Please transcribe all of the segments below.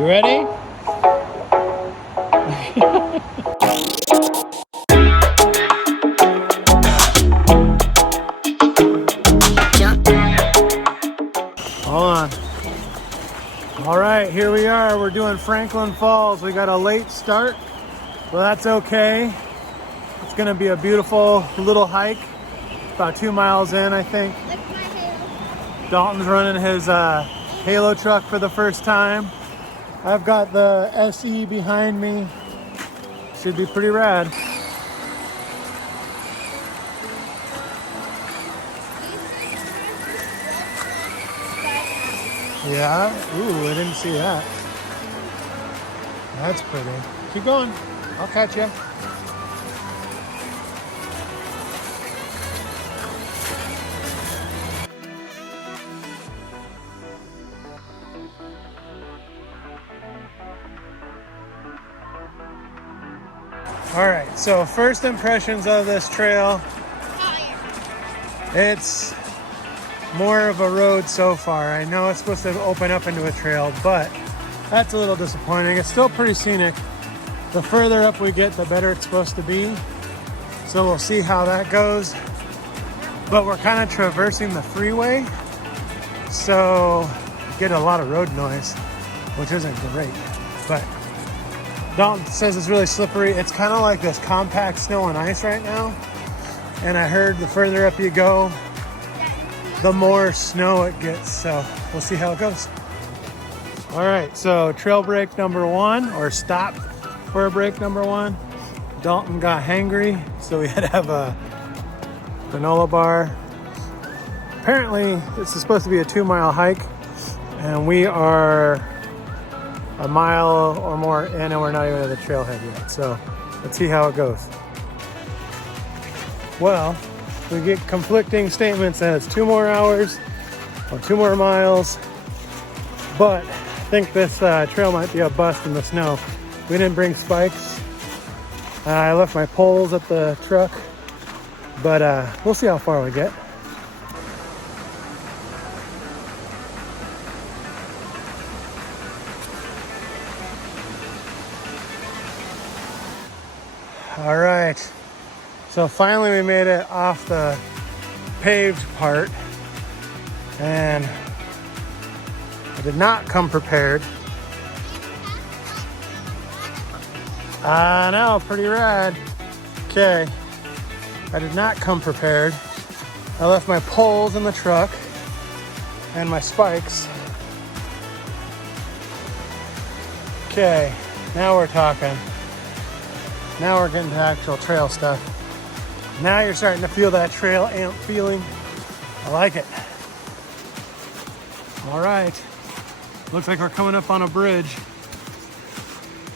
You ready? Hold on. All right, here we are. We're doing Franklin Falls. We got a late start, but that's okay. It's gonna be a beautiful little hike. About 2 miles in, I think. Look my halo. Dalton's running his Halo truck for the first time. I've got the SE behind me. Should be pretty rad. Yeah? Ooh, I didn't see that. That's pretty. Keep going. I'll catch you. All right, so first impressions of this trail. It's more of a road so far. I know it's supposed to open up into a trail, but that's a little disappointing. It's still pretty scenic. The further up we get, the better it's supposed to be. So we'll see how that goes. But we're kind of traversing the freeway, so you get a lot of road noise, which isn't great. But Dalton says it's really slippery. It's kind of like this compact snow and ice right now. And I heard the further up you go, the more snow it gets. So we'll see how it goes. All right, so trail break number one, or stop for break number one. Dalton got hangry, so we had to have a granola bar. Apparently, this is supposed to be a 2-mile hike, and we are a mile or more in, and we're not even at the trailhead yet. So let's see how it goes. Well, we get conflicting statements that it's 2 more hours or 2 more miles, but I think this trail might be a bust in the snow. We didn't bring spikes. I left my poles at the truck, but we'll see how far we get. All right, so finally we made it off the paved part, and I did not come prepared. I know, pretty rad. Okay, I did not come prepared. I left my poles in the truck and my spikes. Okay, now we're talking. Now we're getting to actual trail stuff. Now you're starting to feel that trail amp feeling. I like it. All right. Looks like we're coming up on a bridge.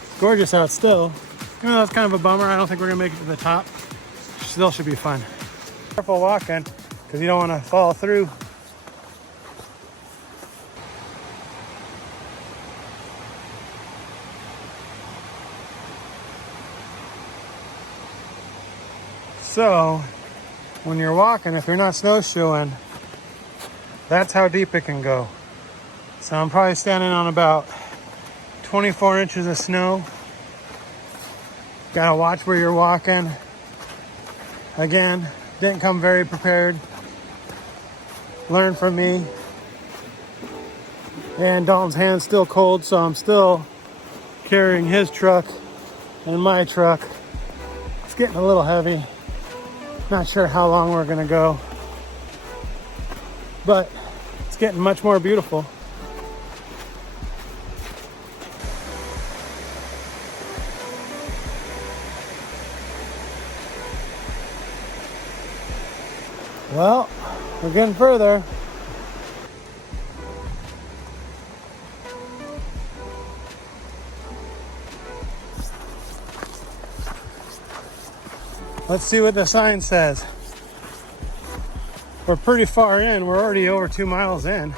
It's gorgeous out still. Even though it's kind of a bummer, I don't think we're gonna make it to the top. Still should be fun. Careful walking, because you don't want to fall through. So, when you're walking, if you're not snowshoeing, that's how deep it can go. So I'm probably standing on about 24 inches of snow. Gotta watch where you're walking. Again, didn't come very prepared. Learn from me. And Dalton's hand's still cold, so I'm still carrying his truck and my truck. It's getting a little heavy. Not sure how long we're gonna go, but it's getting much more beautiful. Well, we're getting further. Let's see what the sign says. We're pretty far in. We're already over 2 miles in.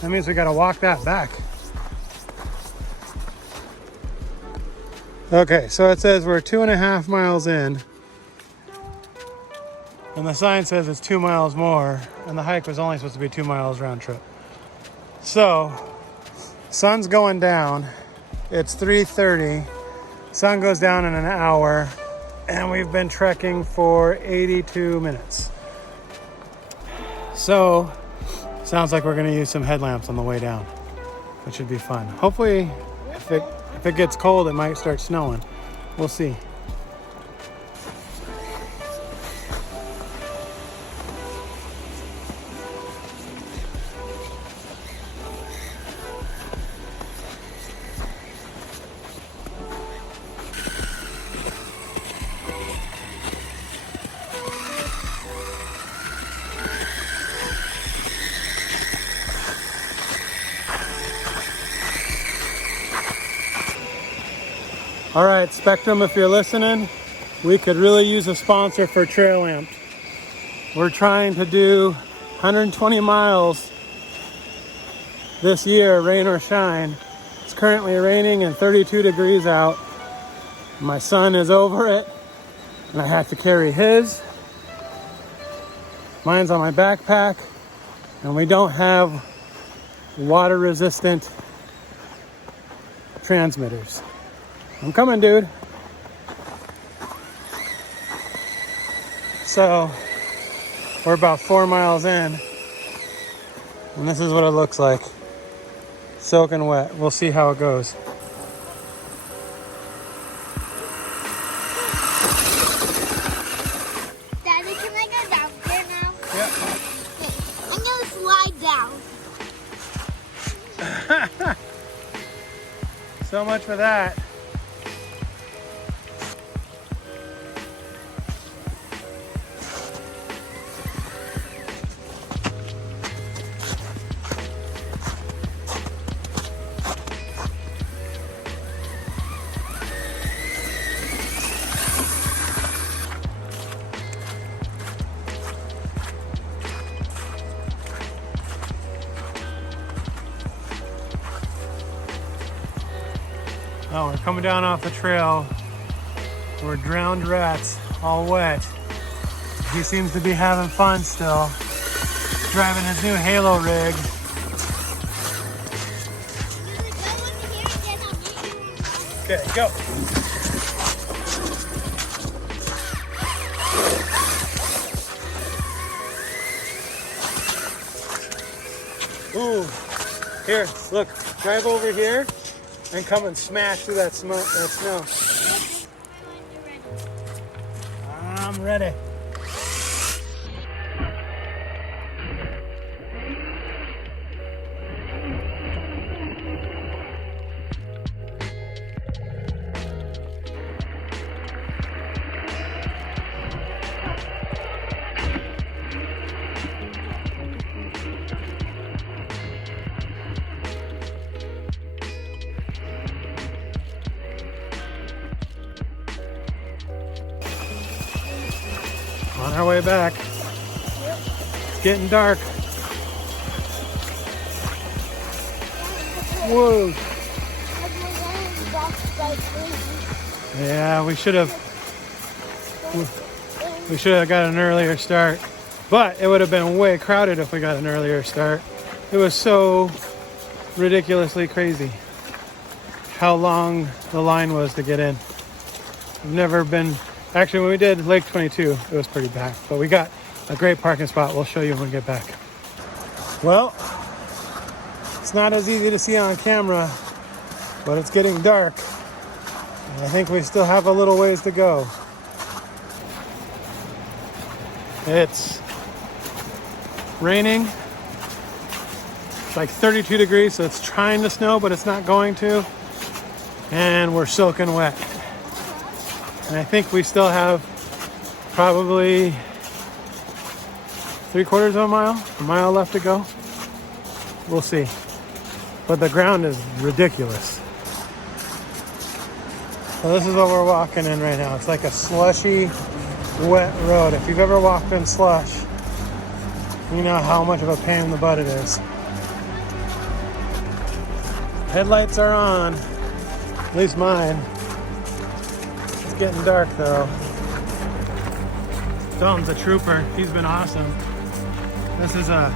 That means we gotta walk that back. Okay, so it says we're 2.5 miles in. And the sign says it's 2 miles more, and the hike was only supposed to be 2 miles round trip. So, sun's going down. It's 3:30. Sun goes down in an hour, and we've been trekking for 82 minutes. So, sounds like we're gonna use some headlamps on the way down, which should be fun. Hopefully, if it gets cold, it might start snowing. We'll see. All right, Spectrum, if you're listening, we could really use a sponsor for Trail Amped. We're trying to do 120 miles this year, rain or shine. It's currently raining and 32 degrees out. My son is over it, and I have to carry his. Mine's on my backpack, and we don't have water-resistant transmitters. I'm coming, dude. So, we're about 4 miles in, and this is what it looks like. Soaking wet. We'll see how it goes. Daddy, can I go down there now? Yep. Okay, I'm gonna slide down. So much for that. Oh, we're coming down off the trail. We're drowned rats, all wet. He seems to be having fun still. Driving his new Halo rig. Okay, go. Ooh, here, look, drive over here and come and smash through that snow. I'm ready. On our way back. It's getting dark. Whoa. Yeah, we should have got an earlier start, but it would have been way crowded if we got an earlier start. It was so ridiculously crazy how long the line was to get in. I've never been. Actually, when we did Lake 22, it was pretty packed, but we got a great parking spot. We'll show you when we get back. Well, it's not as easy to see on camera, but it's getting dark. And I think we still have a little ways to go. It's raining. It's like 32 degrees, so it's trying to snow, but it's not going to. And we're soaking wet. And I think we still have probably 3/4 of a mile left to go. We'll see. But the ground is ridiculous. So this is what we're walking in right now. It's like a slushy, wet road. If you've ever walked in slush, you know how much of a pain in the butt it is. Headlights are on, at least mine. Getting dark though. Dalton's a trooper. He's been awesome. This is a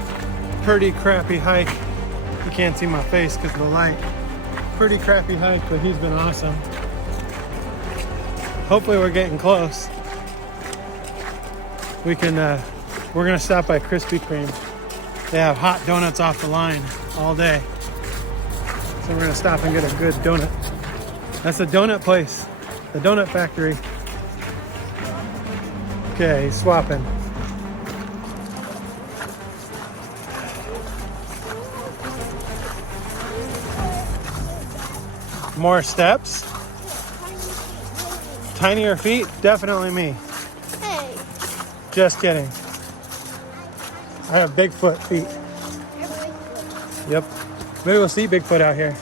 pretty crappy hike. You can't see my face because of the light. pretty crappy hike, but he's been awesome. Hopefully we're getting close. We can, we're gonna stop by Krispy Kreme. They have hot donuts off the line all day. So we're gonna stop and get a good donut. That's the donut place, the donut factory. Okay, he's swapping. More steps? Tinier feet? Definitely me. Hey. Just kidding. I have Bigfoot feet. Yep. Maybe we'll see Bigfoot out here.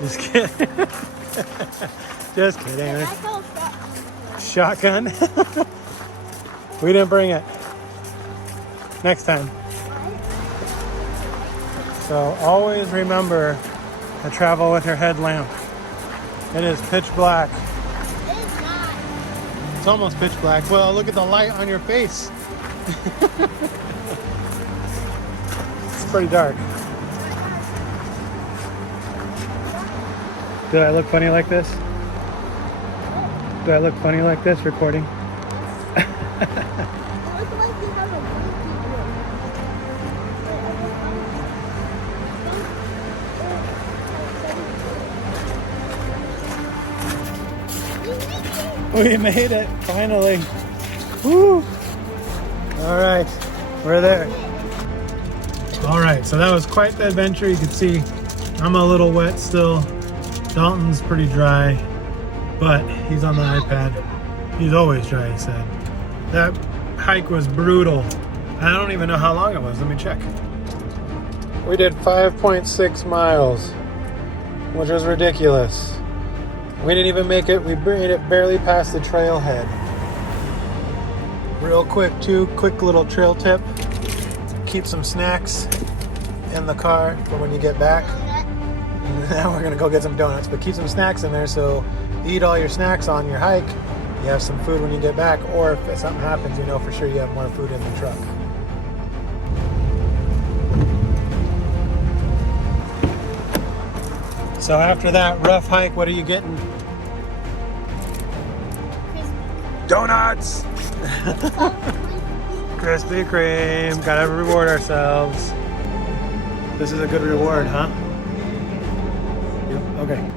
Just kidding. Just kidding. Shotgun? We didn't bring it. Next time. So always remember to travel with your headlamp. It is pitch black. It's not. It's almost pitch black. Well, look at the light on your face. It's pretty dark. Do I look funny like this? Do I look funny like this recording? It looks like you have a We made it, finally. Woo! All right, we're there. All right, so that was quite the adventure. You can see I'm a little wet still. Dalton's pretty dry, but he's on the iPad. He's always dry, he said. That hike was brutal. I don't even know how long it was. Let me check. We did 5.6 miles, which was ridiculous. We didn't even make it. We made it barely past the trailhead. Real quick, quick little trail tip. Keep some snacks in the car for when you get back. Now we're gonna go get some donuts, but keep some snacks in there so eat all your snacks on your hike. You have some food when you get back, or if something happens, you know for sure you have more food in the truck. So after that rough hike, what are you getting? Donuts! Krispy Kreme. Gotta reward ourselves. This is a good reward, huh? Yep. Okay.